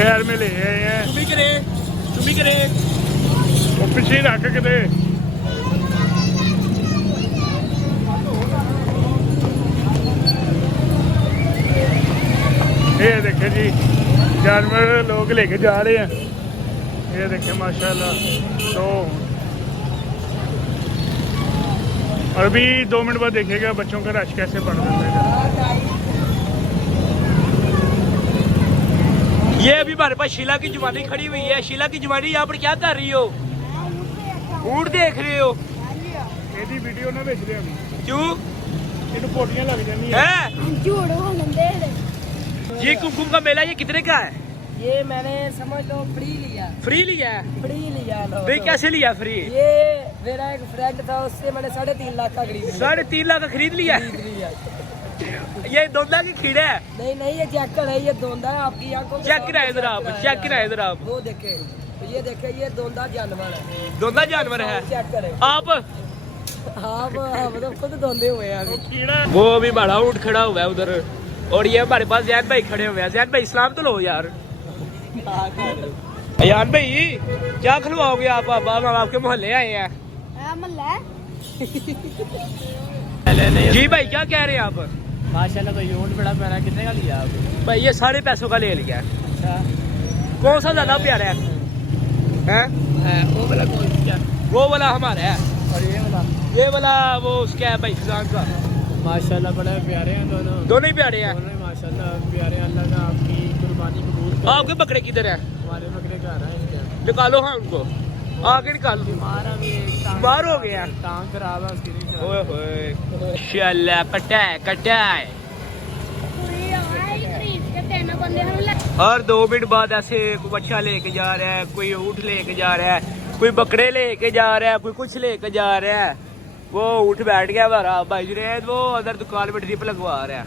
शहर में ले आए हैं। चुमी करे वो पिछे रख के दे। ये देखे जी जानवर लोग लेके जा रहे हैं। ये देखे माशाल्लाह। तो और अभी 2 मिनट बाद देखिएगा बच्चों का रश कैसे बढ़ रहा है। ये अभी हमारे पास शीला की जुबानी खड़ी हुई है। शीला की जुबानी यहाँ पर क्या कर रही हो? ऊँट देख रहे हो? यदि वीडियो ना भेज रहे हम क्यों? ये पोटियां लग जानी है। ये कुमकुम का मेला ये कितने का है? ये मैंने समझ लो फ्री लिया। फ्री लिया है? फ्री लिया लो। भाई कैसे लिया फ्री? ये मेरा एक फ्रेंड था, उससे मैंने 3.5 लाख का खरीद लिया। 3.5 लाख का खरीद लिया? ये दोंदा की खीड़ा है? नहीं ये जैकट है, ये दोंदा है। आपकी आंखों चेक कराए इधर आप, चेक कराए इधर आप। वो देखे तो ये देखे, ये दोंदा जानवर है। दोंदा जानवर है? चेक करें आप आप तो खुद दोंदे हुए हैं अभी। वो अभी बड़ा ऊँट खड़ा हुआ है उधर, और ये हमारे पास जैन भाई खड़े हुए हैं। जैन भाई इस्लाम तो लो यार। यान भाई क्या खिलवाओगे आप? हम आपके मोहल्ले आए हैं। जी भाई क्या कह रहे हैं आप? माशाल्लाह तो यूंट बड़ा प्यारा। कितने का लिया आप? भाई ये सारे पैसों का ले लिया। अच्छा कौन सा ज्यादा प्यारा है? वो वाला वो वाला हमारा है, और ये वाला वो उसका है भाई खजान का। माशाल्लाह बड़े प्यारे हैं दोनों। दोनों ही प्यारे हैं। दोनों माशाल्लाह प्यारे। अल्लाह का आपकी कुर्बानी कबूल करे। आपके बकरे किधर है? हमारे बकरे घर है इनके। निकालो हाँ उनको, आगे निकालो। बीमार हो गया, टांग खराब है उसकी। ओए होए शाला कटाए। हर 2 मिनट बाद ऐसे कोई बच्चा लेके जा रहा है, कोई ऊँट लेके जा रहा है, कोई बकरे लेके जा रहा है, कोई कुछ लेके जा रहा है। वो ऊँट बैठ गया हमारा भाई जुनैद, वो अंदर दुकान में ड्रिप लगवा रहा है।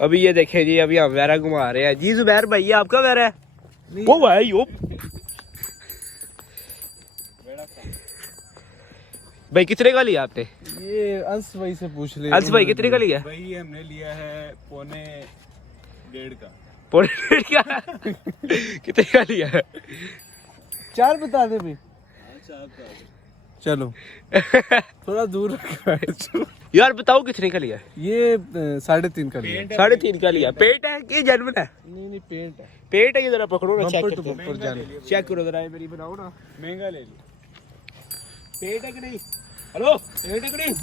अभी ये देखे जी, अभी हम वैरा घुमा रहे हैं जी। जुबैर भाई ये आपका वैरा है? वो भाई यो भाई कितने का लिया आपने? ये अंश भाई से पूछ ले। अंश भाई कितने का लिया? भाई हमने लिया है 1.5 का। 1.5 का? कितने का लिया है? 4 बता दे भाई। चलो थोड़ा दूर रखा है। यार बताओ कितने का लिया? ये 3.5 का लिया। 3.5 का लिया। पेट है कि जानवर है? नहीं पेंट है। पेट है, ये जरा पकड़ो ना, चेक बम्पर टू करते बम्पर जाने। हैं। चेक करो जरा, ये मेरी बनाओ ना। महंगा ले लो। पेट है कि नहीं? हेलो पेट है कि नहीं?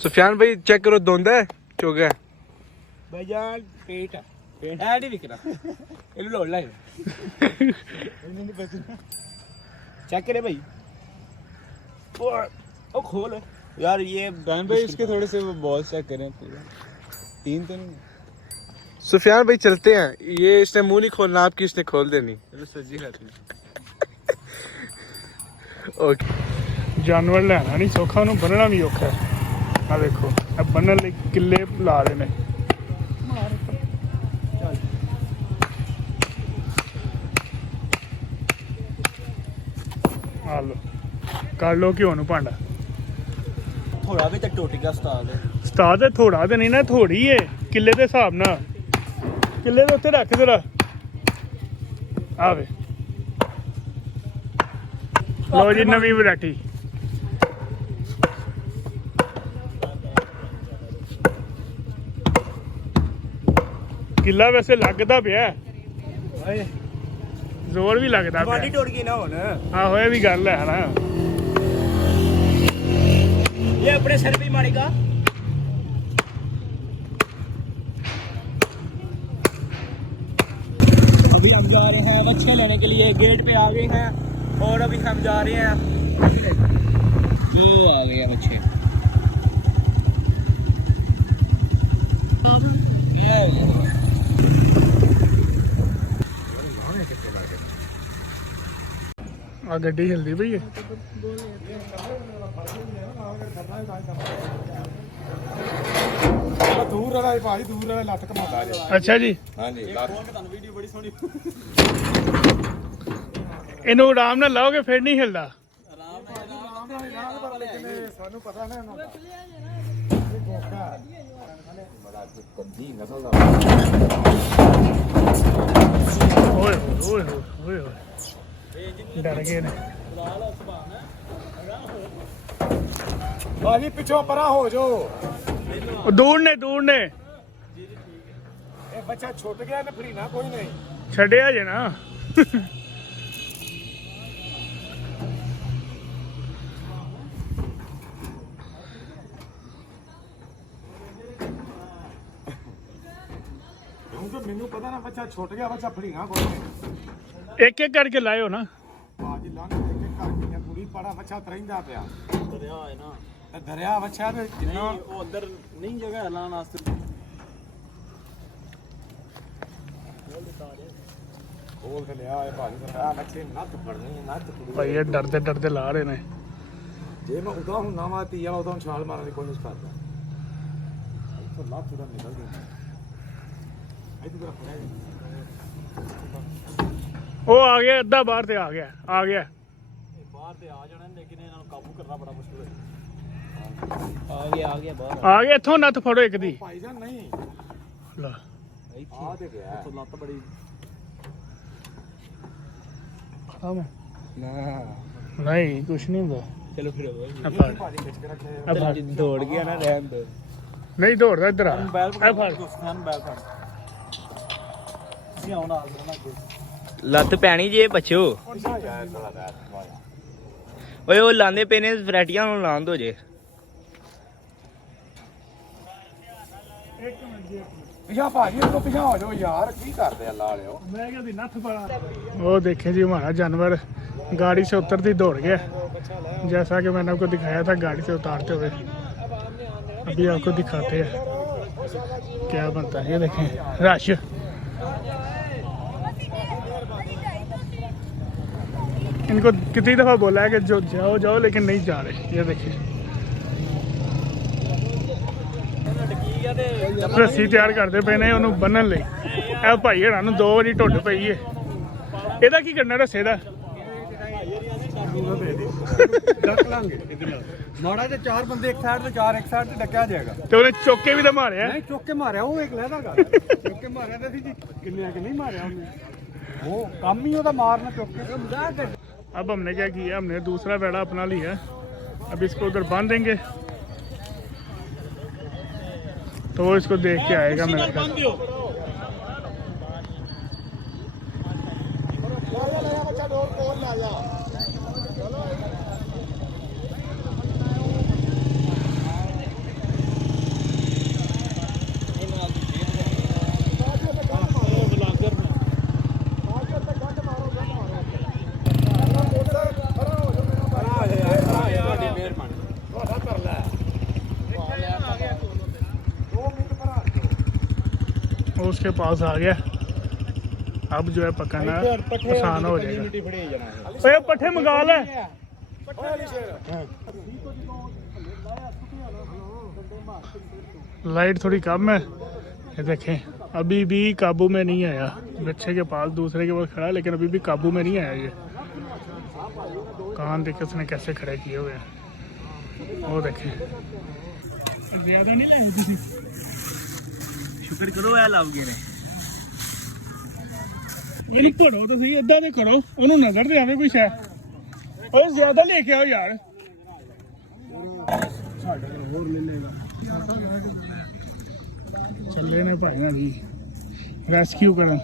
सुफियान भाई चेक करो, दोंदा है चोगा है। भाईजान पेट है, पेट है नहीं बिकना। ये लो ला चेक करे भाई। ओ खोल यार ये भाई इसके थोड़े से वो बॉल चेक करें पूरा। 3 तो नहीं। सुफियान भाई चलते हैं। ये इसने मुंह नहीं खोलना, आपकी इसने खोल देनी। चलो सजी खाती। ओके जानवर लेना नहीं सौखा, उन्होंने बनना भी औखा है। आ देखो अब बनने लिए किले ला रहे ने। आ लो कर लो घ्यो नूं भांडा। थोड़ा भी तो टोटी का उस्ताद है। उस्ताद है थोड़ा तो नहीं ना, थोड़ी है किले के हिसाब ना। किले के उत्ते रख जरा। आवे लो जी नवी वैरायटी। किला वैसे लगता पिया, जोर भी लगता पिया। टोट गई ना हुण। आहो ये भी गल है ना। ये अपने सर पे ही मारेगा। अभी हम जा रहे हैं बच्चे लेने के लिए, गेट पे आ गए हैं और अभी हम जा रहे हैं। वो आ गए हैं बच्चे। ਆ ਗੱਡੀ ਹਿਲਦੀ ਪਈ ਹੈ। ਦੂਰ ਵਾਲਾ ਭਾਈ, ਦੂਰ ਵਾਲਾ ਲੱਤ ਘਮਾਉਂਦਾ ਜੇ। ਅੱਛਾ ਜੀ, ਹਾਂਜੀ ਤੁਹਾਨੂੰ ਵੀਡੀਓ ਬੜੀ ਸੋਹਣੀ। ਇਹਨੂੰ ਆਰਾਮ ਨਾਲ ਲਾਓਗੇ ਫਿਰ ਨਹੀਂ ਹਿਲਦਾ। ਸਾਨੂੰ ਪਤਾ ਨਾ ਬੜਾ ਗੰਦੀ ਨਸਲ ਦਾ। ਓਏ ਓਏ ਓਏ ਓਏ ਡਰ ਗਏ ਨੇ। ਭਾਜੀ ਪਿੱਛੋਂ ਪਰਾਂ ਹੋ ਜਾਓ। ਉਹ ਦੂਰ ਨੇ ਇਹ ਬੱਚਾ ਛੁੱਟ ਗਿਆ ਨੇ, ਫਰੀਨਾ ਕੋਈ ਨਹੀਂ। ਛੱਡਿਆ ਜੇ ਨਾ। ਕਿਉਂਕਿ ਮੈਨੂੰ ਪਤਾ ਨਾ ਬੱਚਾ ਛੁੱਟ ਗਿਆ, ਬੱਚਾ ਫਰੀਨਾ ਕੋਈ ਨਹੀਂ। ਇੱਕ ਇੱਕ ਕਰਕੇ ਲਾਇਓ ਨਾ। ਭਾਜੀ ਲੰਘ ਕੇ ਕਰਕੇ ਪੂਰੀ ਪਾੜਾ ਬੱਚਾ ਤਰੈਂਦਾ ਪਿਆ। ਦਰਿਆ ਹੈ ਨਾ, ਤੇ ਦਰਿਆ ਬੱਚਾ ਤੇ ਜਿੰਨਾ ਉਹ ਅੰਦਰ ਨਹੀਂ ਜਗ੍ਹਾ ਲਾਣ ਵਾਸਤੇ। ਖੋਲ ਕੇ ਲਿਆ ਇਹ ਭਾਜੀ। ਆ ਬੱਚੇ ਨੱਥ ਫੜਨੀ, ਨੱਥ ਫੜਨੀ। ਭਾਈ ਇਹ ਡਰਦੇ ਡਰਦੇ ਲਾ ਰਹੇ ਨੇ। ਜੇ ਮੈਂ ਉਦਾਂ ਹੁੰਨਾ ਵਾ ਤੀਆ, ਉਦੋਂ ਛਾਲ ਮਾਰਨ ਦੀ ਕੋਸ਼ਿਸ਼ ਕਰਦਾ। ਇੱਥੋਂ ਲੱਤ ਉਦਾਂ ਨਿਕਲਦੀ ਇੱਧਰ ਫੜਿਆ ਜੀ। ਉਹ ਆ ਗਿਆ, ਅੱਧਾ ਬਾਹਰ ਤੇ ਆ ਗਿਆ ਬਾਹਰ ਤੇ ਆ ਜਾਣਾ, ਲੇਕਿਨ ਇਹਨਾਂ ਨੂੰ ਕਾਬੂ ਕਰਨਾ ਬੜਾ ਮੁਸ਼ਕਿਲ ਹੈ। ਆ ਗਿਆ ਬਾਹਰ ਆ ਗਿਆ। ਇੱਥੋਂ ਨੱਥ ਫੜੋ ਇੱਕ ਦੀ। ਭਾਈ ਜਾਨ ਨਹੀਂ ਲਾ ਆ ਤੇ ਗਿਆ, ਇੱਥੋਂ ਲੱਤ ਬੜੀ ਖਾਮ ਨਾ। ਨਹੀਂ ਕੁਛ ਨਹੀਂ ਹੁੰਦਾ। ਚਲੋ ਫਿਰ ਆ ਫੜ ਭਾਜੀ ਖਿੱਚ ਕੇ ਰੱਖੇ। ਆ ਫੜ। ਦੌੜ ਗਿਆ ਨਾ, ਰਹਿਣ ਦੋ। ਨਹੀਂ ਦੌੜਦਾ, ਇੱਧਰ ਆ। ਆ ਫੜ। ਲੱਤ ਪੈਣੀ ਜੇ ਬੱਚੋ। ਓਏ ਉਹ ਲਾਂਦੇ ਪਏ ਨੇ ਵੈਰਾਈਟੀਆਂ ਨੂੰ ਲਾਣ ਦੋ ਜੇ। ਪਿਛਾ ਭਾਜੀ ਉਹ ਪਿਛਾ ਹੋ ਜਾਓ ਯਾਰ, ਕੀ ਕਰਦੇ ਆ ਲਾ ਲਿਓ। मैं क्या नथ पड़ा। वो देखें जी हमारा जानवर गाड़ी से उतरते ही दौड़ गया, जैसा कि मैंने आपको दिखाया था गाड़ी से उतारते हुए। अभी आपको दिखाते हैं क्या बनता है। ये देखें रश। इनको कितनी दफ़ा बोला है कि जो जाओ जाओ, लेकिन नहीं जा रहे। ये देखें ਰੱਸੀ ਤਿਆਰ ਕਰਦੇ ਪਏ ਨੇ ਉਹਨੂੰ ਬੰਨਣ ਲਈ। ਇਹ ਭਾਈ ਹਣਾ ਨੂੰ 2 ਵਾਰੀ ਢੁੱਡ ਪਈ ਏ। ਇਹਦਾ ਕੀ ਕਰਨਾ ਰੱਸੇ ਦਾ? ਡੱਕ ਲਾਂਗੇ ਮਾੜਾ ਤੇ 4 ਬੰਦੇ ਇੱਕ ਸਾਈਡ ਤੇ 4 ਇੱਕ ਸਾਈਡ ਤੇ ਡੱਕਿਆ ਜਾਏਗਾ। ਤੇ ਉਹਨੇ ਚੌਕੇ ਵੀ ਤਾਂ ਮਾਰਿਆ। ਨਹੀਂ ਚੁੱਕ ਕੇ ਮਾਰਿਆ, ਉਹ ਇੱਕ ਲੈਦਾ ਕਰ ਚੁੱਕ ਕੇ ਮਾਰਿਆ ਤੇ ਸੀ ਜੀ, ਕਿੰਨੇ ਕਿ ਨਹੀਂ ਮਾਰਿਆ ਉਹਨੇ। ਉਹ ਕੰਮ ਹੀ ਉਹਦਾ ਮਾਰਨਾ ਚੁੱਕ के। अब हमने क्या किया, हमने दूसरा बेड़ा अपना लिया। अब इसको उधर बांध देंगे तो वो इसको देख के आएगा मेरा ख्याल। वो उसके पास आ गया। अब जो है पकड़ना आसान हो जाएगा। ओए पट्ठे मंगा ले। लाइट थोड़ी कम है, ये देखें अभी भी काबू में नहीं आया। बच्चे के पास दूसरे के पास खड़ा है, लेकिन अभी भी काबू में नहीं आया। ये कान देखे उसने कैसे खड़े किए हुए हैं। वो देखें ज्यादा नहीं लगे। ਸ਼ੁਕਰ ਕਰੋ ਇਹ ਲੱਭ ਗਏ ਨੇ। ਇਹਨੂੰ ਘੜੋ ਤੁਸੀਂ, ਏਦਾਂ ਦੇ ਕਰੋ ਉਹਨੂੰ ਨਜ਼ਰ ਤੇ ਆਵੇ ਕੋਈ ਸ਼ੈ। ਉਹ ਜ਼ਿਆਦਾ ਲੈ ਕੇ ਆਓ ਯਾਰ। ਹੋਰ ਲੈ ਲੈਗਾ ਚੱਲੇ ਨੇ ਭਾਈ ਨਾ ਵੀ ਰੈਸਕਿਊ ਕਰਨ।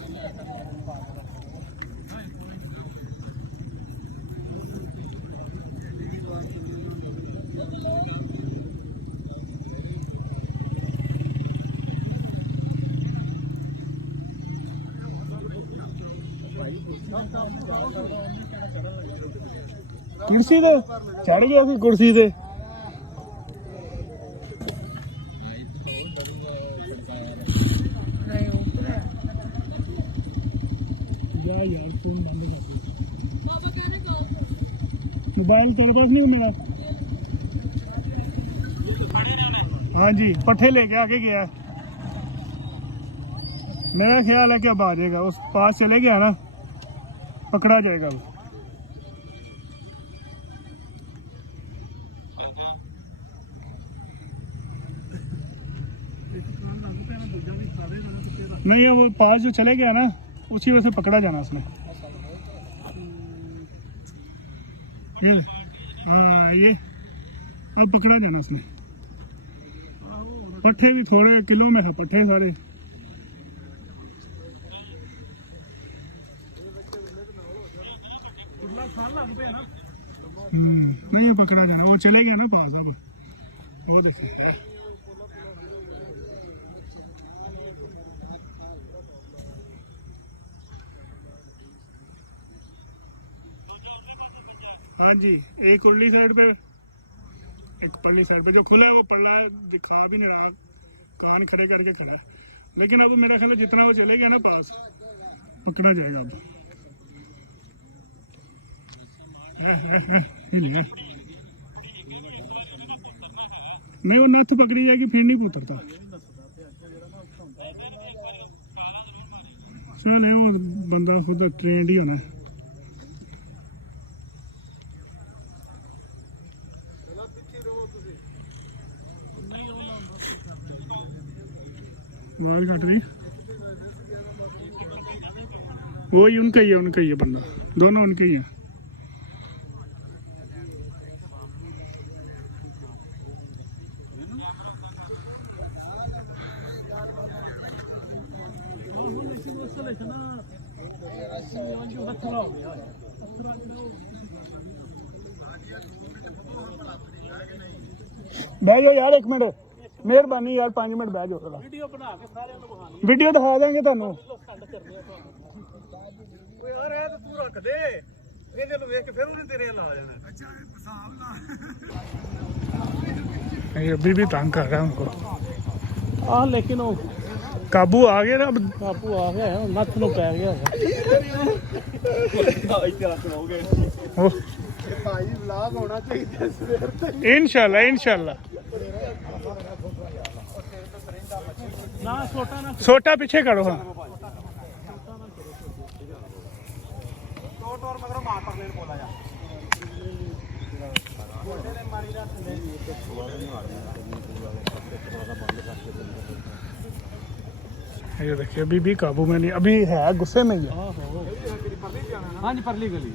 कुर्सी तो चढ़ गया सी कुर्सी से। यार फोन बंद कर मोबाइल तेरे पास नहीं है मेरा? हाँ जी, पट्ठे लेके आके गया। मेरा ख्याल है कि अब आ जाएगा, उस पास चले गया ना, पकड़ा जाएगा वो। नहीं है, वो पास जो चले गया ना, उसी वजह से पकड़ा जाना उसने। ये अब पकड़ा जाना उसने। पट्ठे भी थोड़े किलो में है, पट्ठे सारे। नहीं पकड़ा जाना, वो चले गया ना पास अब। वो देखो हाँ जी, एक उर्ली साइड पे, एक पल्ली साइड पे। जो खुला है वो पल्ला दिखा भी नहीं रहा, कान खड़े करके खड़ा है। लेकिन अब मेरा ख्याल है जितना वो चलेगा ना पास, पकड़ा जाएगा अब। नहीं, वो नथ पकड़ी जाएगी फिर नहीं उतरता। चल वो बंदा खुद ट्रेंड ही होना है। आवाज कट रही, वही उनका ही है बंदा, दोनों उनके ही है। बह जाओ यार, एक मिनट मेहरबानी यार, 5 मिनट बह जाओ। वीडियो बना के सारे वीडियो दिखा देंगे ਤੁਹਾਨੂੰ। ਓਏ ਯਾਰ ਇਹ ਤਾਂ ਤੂੰ ਰੱਖ ਦੇ, ਇਹਨੇ ਨੂੰ ਵੇਖ ਕੇ ਫਿਰ ਉਹਨੇ ਤੇਰੇ ਨਾਲ ਆ ਜਾਣਾ। अच्छा हिसाब ना ये अभी भी तंग कर रहा है उनको। हाँ लेकिन वो काबू आ गया ना, अब काबू आ गया है, नथ ਨੂੰ ਪੈ ਗਿਆ है। भाई व्लॉग होना चाहिए सवेर तक इंशाल्लाह इंशाल्लाह। ना छोटा पीछे करो। हाँ ये देखिए अभी भी काबू में नहीं, अभी है गुस्से में ही है। हाँ जी, परली गली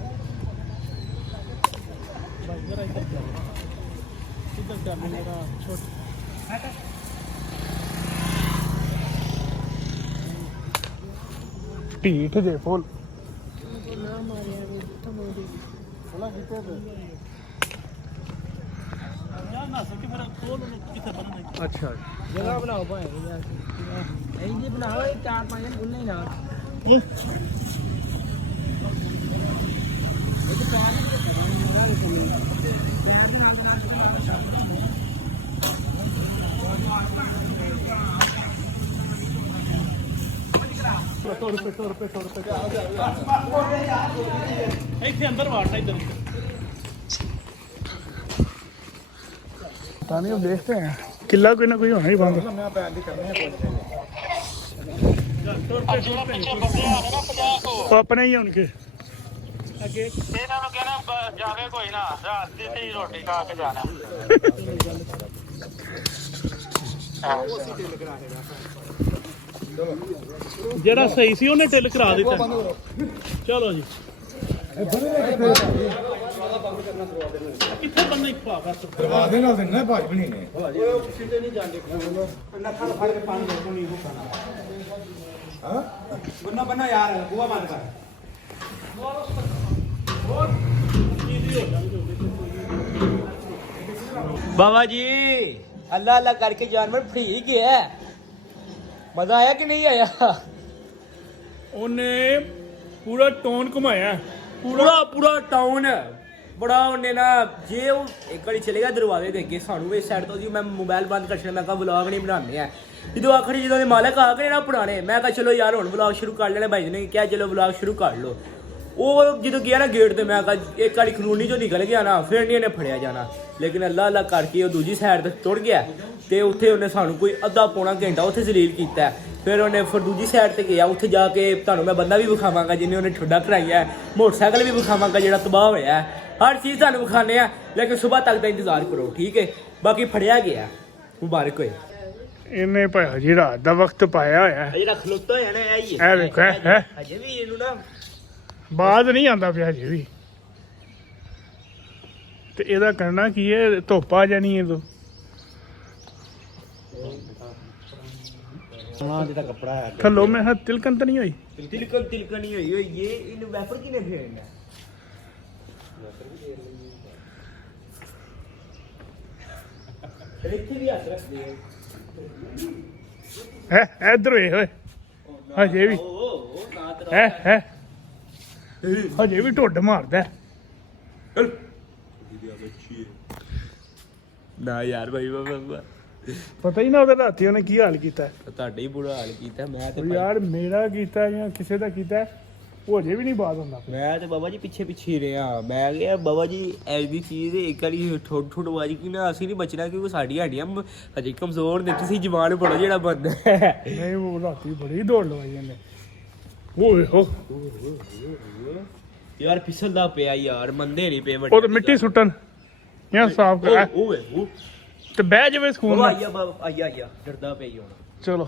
ਢੀਠ ਜੇ ਫੁੱਲ। अच्छा जगह बनाओ भाई यार, जी बनाओ 4-5 गुल्ले ना। अंदर वाड़ना इधर पता नहीं, अब देखते हैं, किला कोई ना कोई होना ही बंद। अपने ही उनके जेड़ा सही सी उन्हें टिल करा दिता। चलो जी कितने बंदे करवा देना देना भाई बनी ने सीधे नहीं जाने नखा फाड़ के पानी को नहीं हो पाना। हां बन्ना बन्ना यार बुआ बंद कर और इजी हो जाएगा। बाबा जी अल्लाह अल्लाह करके जानवर फ्री गया, मजा आया कि नहीं आया? उन्हें पूरा टाउन घुमाया, पूरा टाउन बड़ा उन्हें ना जे एक बारी चलेगा दरवाजे दे अगे सानू इस साइड तो जी मैं मोबाइल बंद कर छड़ा, मैं कहा व्लॉग नहीं बनाने हैं। जो आखिरी जो मालक आ गए ना पुराने, मैं कहा चलो यार हुण व्लॉग शुरू कर लेने। भाई ने क्या चलो व्लॉग शुरू कर लो। ਉਹ ਜਦੋਂ ਗਿਆ ਨਾ ਗੇਟ ਤੇ ਮੈਂ ਕਿਹਾ ਇੱਕ ਵਾਰੀ ਖਨੂਨੀ ਚੋਂ ਨਿਕਲ ਗਿਆ ਨਾ ਫਿਰ ਨਹੀਂ ਇਹਨੇ ਫੜਿਆ ਜਾਣਾ। ਲੇਕਿਨ ਅੱਲਾ ਅੱਲਾ ਕਰਕੇ ਉਹ ਦੂਜੀ ਸਾਈਡ ਤੇ ਤੁਰ ਗਿਆ ਤੇ ਉੱਥੇ ਉਹਨੇ ਸਾਨੂੰ ਕੋਈ ਅੱਧਾ ਪੌਣਾ ਘੰਟਾ ਉੱਥੇ ਜ਼ਲੀਲ ਕੀਤਾ। ਫਿਰ ਉਹਨੇ ਫਿਰ ਦੂਜੀ ਸਾਈਡ ਤੇ ਗਿਆ, ਉੱਥੇ ਜਾ ਕੇ ਤੁਹਾਨੂੰ ਮੈਂ ਬੰਦਾ ਵੀ ਵਿਖਾਵਾਂਗਾ ਜਿਹਨੇ ਉਹਨੇ ਠੁੱਡਾ ਕਰਾਈਆ, ਮੋਟਰਸਾਈਕਲ ਵੀ ਵਿਖਾਵਾਂਗਾ ਜਿਹੜਾ ਤਬਾਹ ਹੋਇਆ। ਹਰ ਚੀਜ਼ ਤੁਹਾਨੂੰ ਵਿਖਾਣੇ ਆ, ਲੇਕਿਨ ਸਵੇਰ ਤੱਕ ਦਾ ਇੰਤਜ਼ਾਰ ਕਰੋ, ਠੀਕ ਹੈ। ਬਾਕੀ ਫੜਿਆ ਗਿਆ, ਮੁਬਾਰਕ ਹੋਏ। ਇਹਨੇ ਭਾਇਆ ਜੀ ਰਾਤ ਦਾ ਵਕਤ ਪਾਇਆ ਹੋਇਆ। ਜਿਹੜਾ ਖਲੋਤਾ ਹੋਇਆ ਨਾ ਇਹ ਹੀ ਹੈ। ਇਹ ਵੇਖੋ ਹੈ ਅਜੇ ਵੀ ਇਹਨੂੰ ਨਾ ਬਾਅਦ ਨਹੀਂ ਆਉਂਦਾ ਪਿਆ ਜੀ ਵੀ। ਤੇ ਇਹਦਾ ਕਰਨਾ ਕੀ ਹੈ, ਧੁੱਪ ਆ ਜਾਣੀ ਇਹ ਤੋਂ। ਸੋਨਾ ਜਿਹਦਾ ਕੱਪੜਾ ਹੈ ਥੱਲੋਂ ਮੈਂ ਹੱਥ ਤਿਲਕਣ ਤਾਂ ਨਹੀਂ ਹੋਈ। ਤਿਲਕਣ ਨਹੀਂ ਹੋਈ ਹੋਈ ਇਹਨੂੰ ਵੈਪਰ ਕਿਨੇ ਫੇਰਨਾ। ਇੱਥੇ ਵੀ ਹੱਥ ਰੱਖਦੇ ਹੈ ਇੱਧਰ ਵੇ ਓਏ, ਹਜੇ ਵੀ ਉਹ ਨਾ ਹੈ ਹਜੇ ਵੀ ਢੁੱਡ ਮਾਰਦਾ। ਨਾ ਯਾਰ ਭਾਈ ਬਾਬਾ ਪਤਾ ਹੀ ਨਾ ਉਹਦੇ ਰਾਤੀ ਉਹਨੇ ਕੀ ਹਾਲ ਕੀਤਾ। ਤੁਹਾਡਾ ਹੀ ਬੁਰਾ ਹਾਲ ਕੀਤਾ। ਮੈਂ ਤੇ ਉਹ ਯਾਰ ਮੇਰਾ ਕੀਤਾ ਜਾਂ ਕਿਸੇ ਦਾ ਕੀਤਾ, ਉਹ ਹਜੇ ਵੀ ਨਹੀਂ ਬਾਤ ਹੁੰਦਾ। ਮੈਂ ਤੇ ਬਾਬਾ ਜੀ ਪਿੱਛੇ ਪਿੱਛੇ ਰਿਹਾ। ਮੈਂ ਕਿਹਾ ਬਾਬਾ ਜੀ ਐਸੀ ਚੀਜ਼ ਇੱਕ ਵਾਰੀ ਠੁੱਡ ਵਾਜੀ ਕਿ ਨਾ ਅਸੀਂ ਨਹੀਂ ਬਚਣਾ, ਕਿਉਂਕਿ ਸਾਡੀ ਹੱਡੀਆਂ ਹਜੇ ਕਮਜ਼ੋਰ ਨੇ। ਤੁਸੀਂ ਜਵਾਨ ਪੜੋ ਜਿਹੜਾ ਬੰਦਾ ਨਹੀਂ ਉਹ ਰਾਤੀ ਬੜੀ ਦੌੜ ਲਵਾਈ ਇਹਨੇ। ਓਏ ਹੋ ਯਾਰ ਫਿਸਲਦਾ ਪਿਆ ਯਾਰ, ਮੰਦੇ ਨਹੀਂ ਪਏ ਉਹ ਤੇ ਮਿੱਟੀ ਸੁੱਟਣ ਜਾਂ ਸਾਫ਼ ਕਰ ਓਏ ਤੇ ਬਹਿ ਜਾਵੇ ਸਕੂਨ ਨਾਲ। ਆਇਆ ਬਾਬਾ ਆਇਆ ਡਰਦਾ ਪਿਆ ਹੁਣ। ਚਲੋ